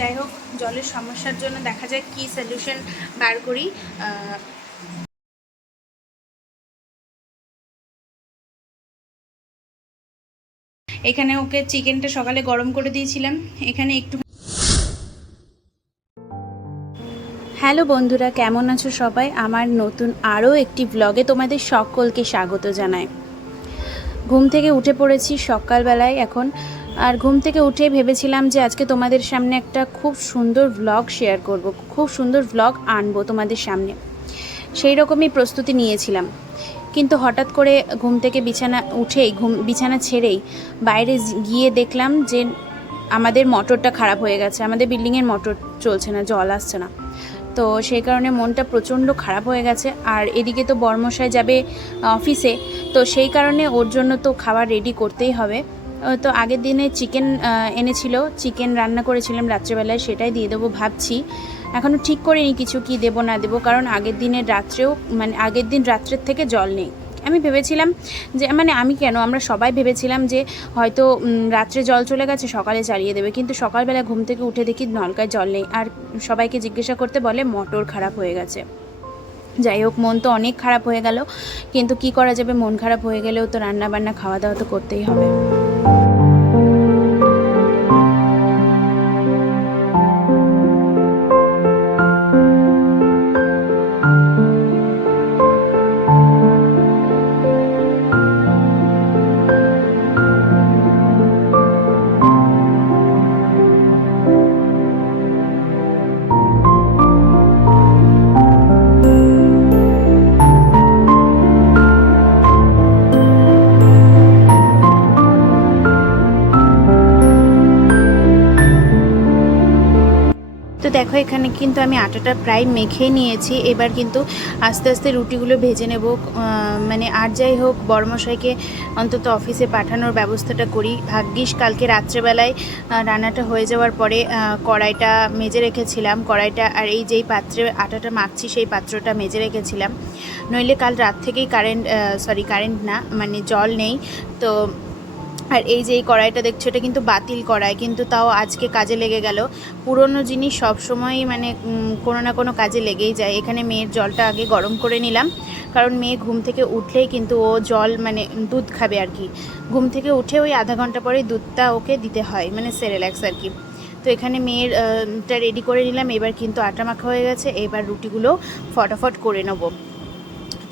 যাই হোক, জলের সমস্যার জন্য দেখা যায় কি সলিউশন বার করি। এখানে ওকে চিকেনটা সকালে গরম করে দিয়েছিলাম। এখানে একটু হ্যালো বন্ধুরা, কেমন আছো সবাই? আমার নতুন আরও একটি ব্লগে তোমাদের সকলকে স্বাগত জানাই। ঘুম থেকে উঠে পড়েছি সকালবেলায় এখন, আর ঘুম থেকে উঠে ভেবেছিলাম যে আজকে তোমাদের সামনে একটা খুব সুন্দর ব্লগ শেয়ার করব, খুব সুন্দর ব্লগ আনবো তোমাদের সামনে। সেই রকমই প্রস্তুতি নিয়েছিলাম, কিন্তু হঠাৎ করে ঘুম থেকে বিছানা ছেড়েই বাইরে গিয়ে দেখলাম যে আমাদের মোটরটা খারাপ হয়ে গেছে। আমাদের বিল্ডিংয়ের মোটর চলছে না, জল আসছে না। তো সেই কারণে মনটা প্রচণ্ড খারাপ হয়ে গেছে। আর এদিকে তো বর্মশাই যাবে অফিসে, তো সেই কারণে ওর জন্য তো খাবার রেডি করতেই হবে। তো আগের দিনে চিকেন এনেছিল, চিকেন রান্না করেছিলাম রাত্রেবেলায়, সেটাই দিয়ে দেবো ভাবছি। এখনও ঠিক করিনি কিছু কি দেবো না দেবো, কারণ আগের দিন রাত্রের থেকে জল নেই। আমি ভেবেছিলাম যে আমরা সবাই ভেবেছিলাম যে হয়তো রাত্রে জল চলে গেছে, সকালে চালিয়ে দেবে, কিন্তু সকালবেলা ঘুম থেকে উঠে দেখি নলকায় জল নেই। আর সবাইকে জিজ্ঞাসা করতে বলে মোটর খারাপ হয়ে গেছে। যাই হোক, মন তো অনেক খারাপ হয়ে গেল, কিন্তু কি করা যাবে, মন খারাপ হয়ে গেলেও তো রান্না বান্না খাওয়া দাওয়া তো করতেই হবে। তো দেখো, এখানে কিন্তু আমি আটাটা প্রায় মেখে নিয়েছি। এবার কিন্তু আস্তে আস্তে রুটিগুলো ভেজে নেব। আর যাই হোক, বড়মশাইকে অন্তত অফিসে পাঠানোর ব্যবস্থাটা করি। ভাগ্যিস কালকে রাত্রেবেলায় রান্নাটা হয়ে যাওয়ার পরে কড়াইটা মেজে রেখেছিলাম, আর এই যেই পাত্রে আটাটা মাখছি সেই পাত্রটা মেজে রেখেছিলাম। নইলে কাল রাত থেকেই জল নেই। তো আর এই যে এই কড়াইটা দেখছো, এটা কিন্তু বাতিল কড়াই, কিন্তু তাও আজকে কাজে লেগে গেল। পুরনো জিনিস সবসময়ই কোনো না কোনো কাজে লেগেই যায়। এখানে মেয়ের জলটা আগে গরম করে নিলাম, কারণ মেয়ে ঘুম থেকে উঠলেই কিন্তু ও জল দুধ খাবে আর কি। ঘুম থেকে উঠে ওই আধা ঘন্টা পরেই দুধটা ওকে দিতে হয়, সেরেল্যাক্স আর কি। তো এখানে মেয়েরটা রেডি করে নিলাম। এবার কিন্তু আটা মাখা হয়ে গেছে, এবার রুটিগুলো ফটাফট করে নেবো।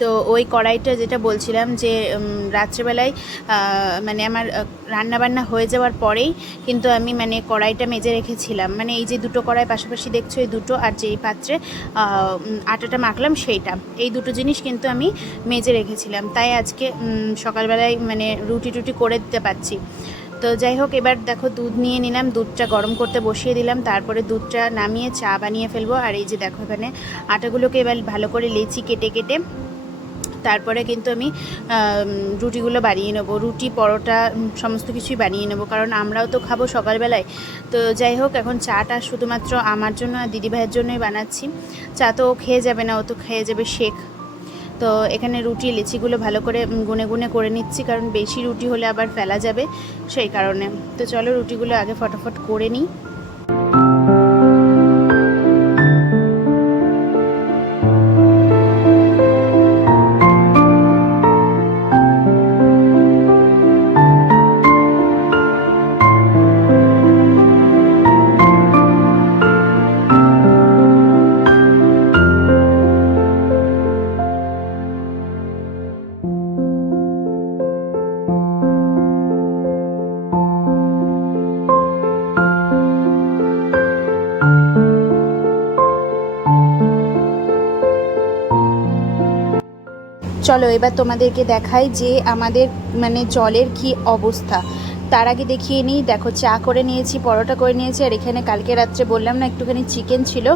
তো ওই কড়াইটা যেটা বলছিলাম যে রাত্রেবেলায় আমার রান্নাবান্না হয়ে যাওয়ার পরেই কিন্তু আমি কড়াইটা মেজে রেখেছিলাম। এই যে দুটো কড়াই পাশাপাশি দেখছো, এই দুটো, আর যেই পাত্রে আটাটা মাখলাম সেইটা, এই দুটো জিনিস কিন্তু আমি মেজে রেখেছিলাম। তাই আজকে সকালবেলায় রুটি করে দিতে পারছি। তো যাই হোক, এবার দেখো দুধ নিয়ে নিলাম, দুধটা গরম করতে বসিয়ে দিলাম, তারপরে দুধটা নামিয়ে চা বানিয়ে ফেলবো। আর এই যে দেখো, এখানে আটাগুলোকে এবার ভালো করে লেচি কেটে কেটে তারপরে কিন্তু আমি রুটিগুলো বানিয়ে নেবো। রুটি, পরোটা সমস্ত কিছুই বানিয়ে নেবো, কারণ আমরাও তো খাবো সকালবেলায়। তো যাই হোক, এখন চাটা শুধুমাত্র আমার জন্য আর দিদিভাইয়ের জন্যই বানাচ্ছি। চা তো ও খেয়ে যাবে না, ও তো খেয়ে যাবে শেক। তো এখানে রুটি লেচিগুলো ভালো করে গুনে গুনে করে নিচ্ছি, কারণ বেশি রুটি হলে আবার ফেলা যাবে, সেই কারণে। তো চলো রুটিগুলো আগে ফটাফট করে নিই। চলো এবার তোমাদেরকে দেখাই যে আমাদের জলের কি অবস্থা। তার আগে দেখিয়ে নিই। দেখো, চা করে নিয়েছি, পরোটা করে নিয়েছি, আর এখানে কালকে রাত্রে বললাম না একটুখানি চিকেন ছিল,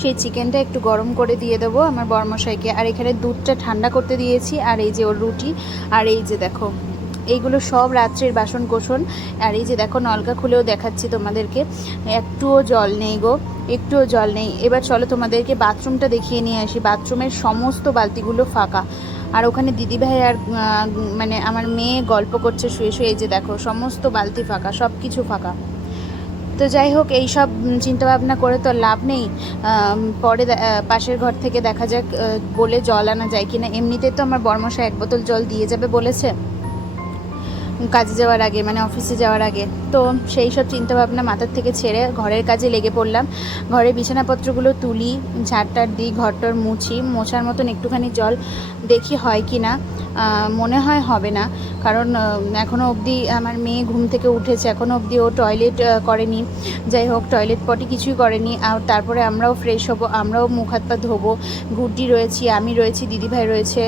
সেই চিকেনটা একটু গরম করে দিয়ে দেবো আমার বরমশাইকে। আর এখানে দুধটা ঠান্ডা করতে দিয়েছি, আর এই যে ওর রুটি, আর এই যে দেখো এইগুলো সব রাত্রের বাসন কোসন। আর এই যে দেখো, নলকা খুলেও দেখাচ্ছি তোমাদেরকে, একটুও জল নেই গো, একটুও জল নেই। এবার চলো তোমাদেরকে বাথরুমটা দেখিয়ে নিয়ে আসি। বাথরুমের সমস্ত বালতিগুলো ফাঁকা, আর ওখানে দিদিভাই আর আমার মেয়ে গল্প করছে শুয়ে শুয়ে। এই যে দেখো, সমস্ত বালতি ফাঁকা, সব কিছু ফাঁকা। তো যাই হোক, এইসব চিন্তাভাবনা করে তো লাভ নেই। পরে পাশের ঘর থেকে দেখা যাক বলে জল আনা যায় কিনা। এমনিতে তো আমার বরমশাই 1 বোতল জল দিয়ে যাবে বলেছে কাজে যাওয়ার আগে, মানে অফিসে যাওয়ার আগে। তো সেই সব চিন্তাভাবনা মাথার থেকে ছেড়ে ঘরের কাজে লেগে পড়লাম। ঘরের বিছানাপত্রগুলো তুলি, ঝাড়টার দিই, ঘরটর মুছি, মোছার মতন একটুখানি জল দেখি হয় কি না। মনে হয় হবে না, কারণ এখনও অবধি আমার মেয়ে ঘুম থেকে উঠেছে, এখনও অবধি ও টয়লেট করেনি। যাই হোক, টয়লেট পটি কিছুই করেনি। আর তারপরে আমরাও ফ্রেশ হব, আমরাও মুখ হাত পা ধোবো। গুড্ডি রয়েছি, আমি রয়েছি, দিদিভাই রয়েছে।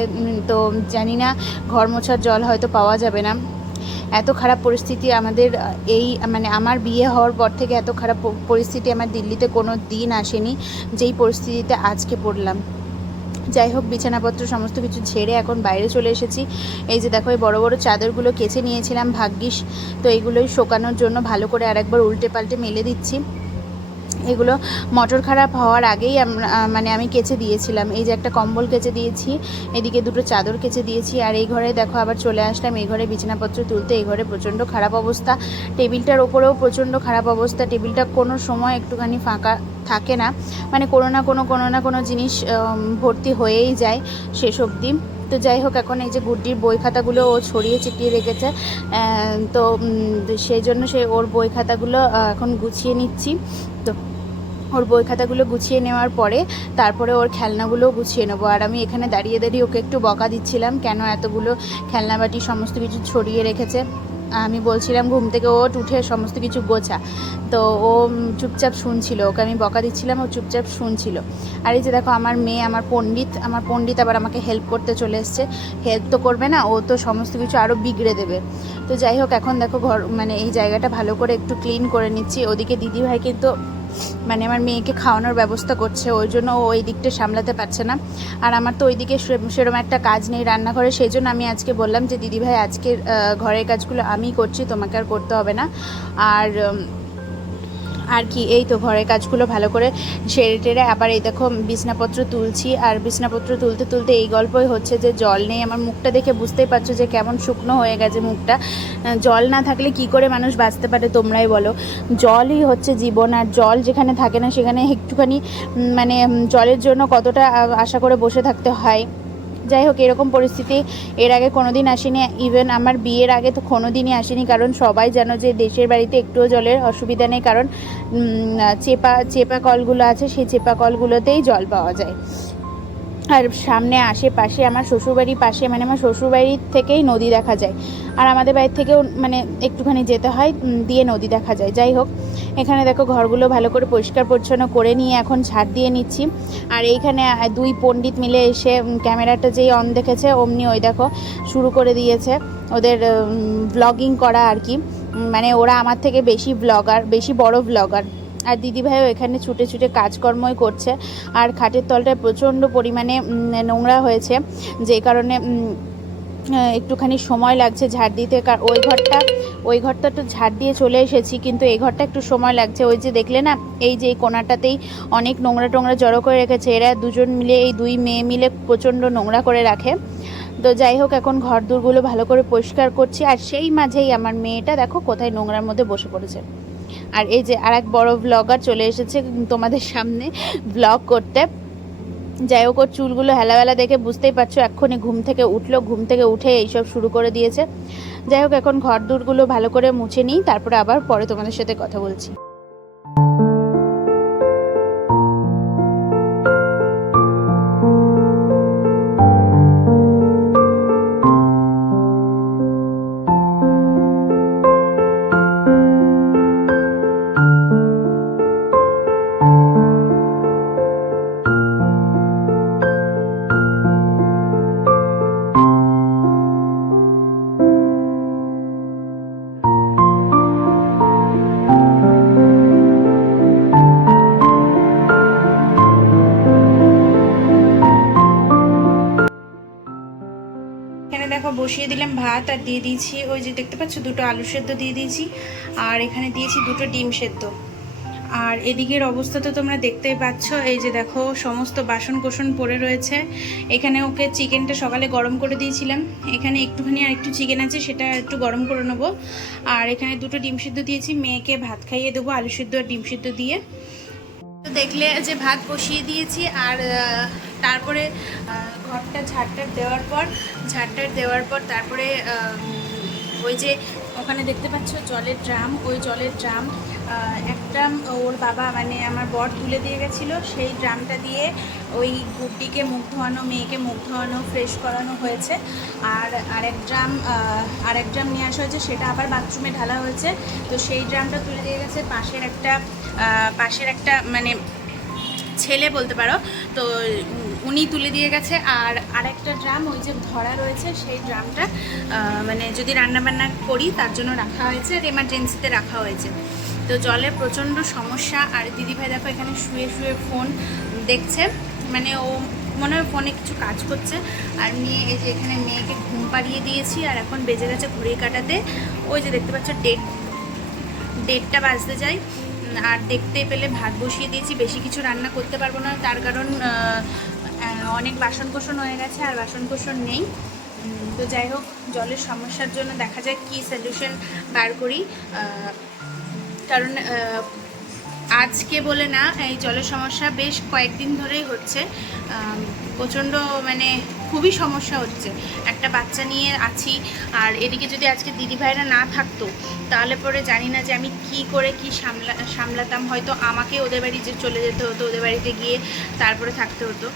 তো জানি না ঘর মোছার জল হয়তো পাওয়া যাবে না। এত খারাপ পরিস্থিতি আমাদের এই মানে আমার বিয়ে হওয়ার পর থেকে এত খারাপ পরিস্থিতি আমার দিল্লিতে কোনো দিন আসেনি, যেই পরিস্থিতিতে আজকে পড়লাম। যাই হোক, বিছানাপত্র সমস্ত কিছু ঝেড়ে এখন বাইরে চলে এসেছি। এই যে দেখো, এই বড় বড় চাদরগুলো কেচে নিয়েছিলাম ভাগ্যিস, তো এইগুলোই শোকানোর জন্য ভালো করে আরেকবার উল্টে পাল্টে মেলে দিচ্ছি। এগুলো মোটর খারাপ হওয়ার আগেই মানে আমি কেচে দিয়েছিলাম। এই যে একটা কম্বল কেচে দিয়েছি, এদিকে 2টো চাদর কেচে দিয়েছি। আর এই ঘরে দেখো আবার চলে আসলাম, এই ঘরে বিছানাপত্র তুলতে। এই ঘরে প্রচণ্ড খারাপ অবস্থা, টেবিলটার ওপরেও প্রচণ্ড খারাপ অবস্থা। টেবিলটা কোনো সময় একটুখানি ফাঁকা থাকে না, মানে কোনো না কোনো জিনিস ভর্তি হয়েই যায় শেষ অবধি। তো যাই হোক, এখন এই যে গুড্ডির বই খাতাগুলো ও ছড়িয়ে ছিটিয়ে রেখেছে, তো সেই জন্য ওর বই খাতাগুলো এখন গুছিয়ে নিচ্ছি। তো ওর বই খাতাগুলো গুছিয়ে নেওয়ার পরে তারপরে ওর খেলনাগুলোও গুছিয়ে নেবো। আর আমি এখানে দাঁড়িয়ে দাঁড়িয়ে ওকে একটু বকা দিচ্ছিলাম, কেন এতগুলো খেলনাবাটি সমস্ত কিছু ছড়িয়ে রেখেছে। আমি বলছিলাম ঘুম থেকে উঠে সমস্ত কিছু গোছা, তো ও চুপচাপ শুনছিল। ওকে আমি বকা দিচ্ছিলাম, ও চুপচাপ শুনছিল। আর এই যে দেখো, আমার মেয়ে, আমার পণ্ডিত আবার আমাকে হেল্প করতে চলে এসছে। হেল্প তো করবে না, ও তো সমস্ত কিছু আরও বিগড়ে দেবে। তো যাই হোক, এখন দেখো ঘর মানে এই জায়গাটা ভালো করে একটু ক্লিন করে নিচ্ছি। ওদিকে দিদিভাই কিন্তু মানে আমার মেয়েকে খাওয়ানোর ব্যবস্থা করছে, ওই জন্য ও ওই দিকটা সামলাতে পারছে না। আর আমার তো ওইদিকে সেরকম একটা কাজ নেই রান্নাঘরে, সেই জন্য আমি আজকে বললাম যে দিদিভাই আজকের ঘরের কাজগুলো আমি করছি, তোমাকে আর করতে হবে না। আর কি, এই তো ঘরের কাজগুলো ভালো করে সেরে টেরে আবার এই দেখো বিছনাপত্র তুলছি। আর বিছনাপত্র তুলতে তুলতে এই গল্পই হচ্ছে যে জল নেই। আমার মুখটা দেখে বুঝতেই পারছো যে কেমন শুকনো হয়ে গেছে মুখটা। জল না থাকলে কি করে মানুষ বাঁচতে পারে তোমরাই বলো। জলই হচ্ছে জীবন, আর জল যেখানে থাকে না সেখানে একটুখানি মানে জলের জন্য কতটা আশা করে বসে থাকতে হয়। যাই হোক, এরকম পরিস্থিতি এর আগে কোনো দিন আসেনি, ইভেন আমার বিয়ের আগে তো কোনো দিনই আসেনি। কারণ সবাই জানো যে দেশের বাড়িতে একটুও জলের অসুবিধা নেই, কারণ চেপা কলগুলো আছে, সেই চেপা কলগুলোতেই জল পাওয়া যায়। আর সামনে আশেপাশে আমার শ্বশুরবাড়ির পাশে, মানে আমার শ্বশুরবাড়ির থেকেই নদী দেখা যায়। আর আমাদের বাড়ির থেকেও মানে একটুখানি যেতে হয়, দিয়ে নদী দেখা যায়। যাই হোক, এখানে দেখো ঘরগুলো ভালো করে পরিষ্কার পরিচ্ছন্ন করে নিয়ে এখন ঝাড় দিয়ে নিচ্ছি। আর এইখানে 2 পণ্ডিত মিলে এসে ক্যামেরাটা যেই অন দেখেছে অমনি ওই দেখো শুরু করে দিয়েছে ওদের ব্লগিং করা আর কি। মানে ওরা আমার থেকে বেশি বড় ব্লগার। আর দিদিভাইও এখানে ছুটে ছুটে কাজকর্মই করছে। আর খাটের তলটায় প্রচণ্ড পরিমাণে নোংরা হয়েছে, যে কারণে একটুখানি সময় লাগছে ঝাড় দিতে। ওই ঘরটা তো ঝাড় দিয়ে চলে এসেছি, কিন্তু এই ঘরটা একটু সময় লাগছে। ওই যে দেখলে না, এই যে এই কোণাটাতেই অনেক নোংরা জড়ো করে রেখেছে। এরা দুজন মিলে, এই 2 মেয়ে মিলে প্রচণ্ড নোংরা করে রাখে। তো যাই হোক, এখন ঘর দূরগুলো ভালো করে পরিষ্কার করছি। আর সেই মাঝেই আমার মেয়েটা দেখো কোথায় নোংরার মধ্যে বসে পড়েছে। আর এই যে আরেক বড় ব্লগার চলে এসেছে তোমাদের সামনে ব্লগ করতে। যাই হোক, ওর চুলগুলো হেলাবেলা দেখে বুঝতেই পারছো এক্ষুনি ঘুম থেকে উঠলো, ঘুম থেকে উঠে এইসব শুরু করে দিয়েছে। যাই হোক, এখন ঘর দূরগুলো ভালো করে মুছে নিই, তারপরে আবার পরে তোমাদের সাথে কথা বলছি। দেখো বসিয়ে দিলাম ভাত, আর দিয়ে দিয়েছি ওই যে দেখতে পাচ্ছ 2টো আলু সেদ্ধ দিয়ে দিয়েছি। আর এখানে দিয়েছি 2টো ডিম সেদ্ধ। আর এদিকের অবস্থা তো তোমরা দেখতেই পাচ্ছ, এই যে দেখো সমস্ত বাসন কোসন পড়ে রয়েছে। এখানে ওকে চিকেনটা সকালে গরম করে দিয়েছিলাম, এখানে একটুখানি আর একটু চিকেন আছে, সেটা একটু গরম করে নেবো। আর এখানে 2টো ডিম সিদ্ধ দিয়েছি, মেয়েকে ভাত খাইয়ে দেবো আলু সিদ্ধ আর ডিম সিদ্ধ দিয়ে। তো দেখলে যে ভাত বসিয়ে দিয়েছি, আর তারপরে ঘরটা ঝাড়টার দেওয়ার পর তারপরে ওই যে ওখানে দেখতে পাচ্ছ জলের ড্রাম, ওই জলের ড্রাম একটা ওর বাবা মানে আমার বর তুলে দিয়ে গেছিলো, সেই ড্রামটা দিয়ে ওই গুড্ডিকে মুখ ধোয়ানো, মেয়েকে মুখ ধোয়ানো, ফ্রেশ করানো হয়েছে। আর আরেক ড্রাম নিয়ে আসা হয়েছে, সেটা আবার বাথরুমে ঢালা হয়েছে। তো সেই ড্রামটা তুলে দিয়ে গেছে পাশের একটা মানে ছেলে বলতে পারো, তো উনি তুলে দিয়ে গেছে। আর আরেকটা ড্রাম ওই যে ধরা রয়েছে, সেই ড্রামটা মানে যদি রান্নাবান্না করি তার জন্য রাখা হয়েছে, আর এমার্জেন্সিতে রাখা হয়েছে। তো জলের প্রচণ্ড সমস্যা। আর দিদিভাই দেখো এখানে শুয়ে শুয়ে ফোন দেখছে, মানে ও মনে হয় ফোনে কিছু কাজ করছে। আর নিয়ে এই যে এখানে মেয়েকে ঘুম পাড়িয়ে দিয়েছি, আর এখন বেজে গেছে ঘড়ি কাটাতে, ওই যে দেখতে পাচ্ছ 1:30 বাজতে যায়। আর দেখতে পেলে ভাত বসিয়ে দিয়েছি, বেশি কিছু রান্না করতে পারবো না, তার কারণ অনেক বাসন কোসন হয়ে গেছে আর বাসন কোসন নেই। তো যাই হোক, জলের সমস্যার জন্য দেখা যায় কি সলিউশন বার করি, কারণ আজকে বলে না, এই জলের সমস্যা বেশ কয়েকদিন ধরেই হচ্ছে, প্রচণ্ড মানে খুবই সমস্যা হচ্ছে। একটা বাচ্চা নিয়ে আছি, আর এদিকে যদি আজকে দিদিভাইরা না থাকতো তাহলে পরে জানি না যে আমি কি করে কি সামলাতাম। হয়তো আমাকে ওদের বাড়ি যে চলে যেতে হতো, ওদের বাড়িতে গিয়ে তারপরে থাকতে হতো।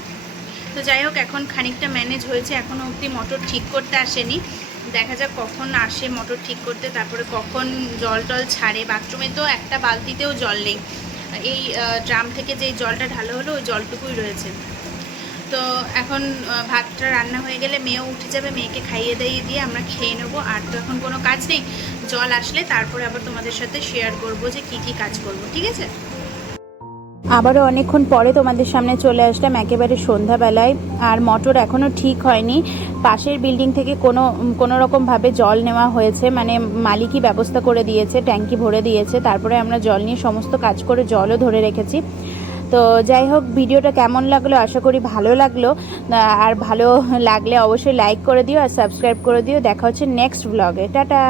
তো যাই হোক, এখন খানিকটা ম্যানেজ হয়েছে, এখনও অবধি মোটর ঠিক করতে আসেনি, দেখা যাক কখন আসে মোটর ঠিক করতে, তারপরে কখন জল টল ছাড়ে। বাথরুমে তো একটা বালতিতেও জল নেই, এই ড্রাম থেকে যেই জলটা ঢালো হলো ওই জলটুকুই রয়েছে। তো এখন ভাতটা রান্না হয়ে গেলে মেয়েও উঠে যাবে, মেয়েকে খাইয়ে দাইয়ে দিয়ে আমরা খেয়ে নেবো। আর তো এখন কোনো কাজ নেই, জল আসলে তারপরে আবার তোমাদের সাথে শেয়ার করব যে কি কি কাজ করব, ঠিক আছে? আবারও অনেকক্ষণ পরে তোমাদের সামনে চলে আসলাম, একেবারে সন্ধ্যাবেলায়। আর মোটর এখনও ঠিক হয়নি, পাশের বিল্ডিং থেকে কোনো রকমভাবে জল নেওয়া হয়েছে, মানে মালিকই ব্যবস্থা করে দিয়েছে, ট্যাঙ্কি ভরে দিয়েছে, তারপরে আমরা জল নিয়ে সমস্ত কাজ করে জলও ধরে রেখেছি। তো যাই হোক, ভিডিওটা কেমন লাগলো, আশা করি ভালো লাগলো। আর ভালো লাগলে অবশ্যই লাইক করে দিও আর সাবস্ক্রাইব করে দিও। দেখা হচ্ছে নেক্সট ব্লগে, টাটা।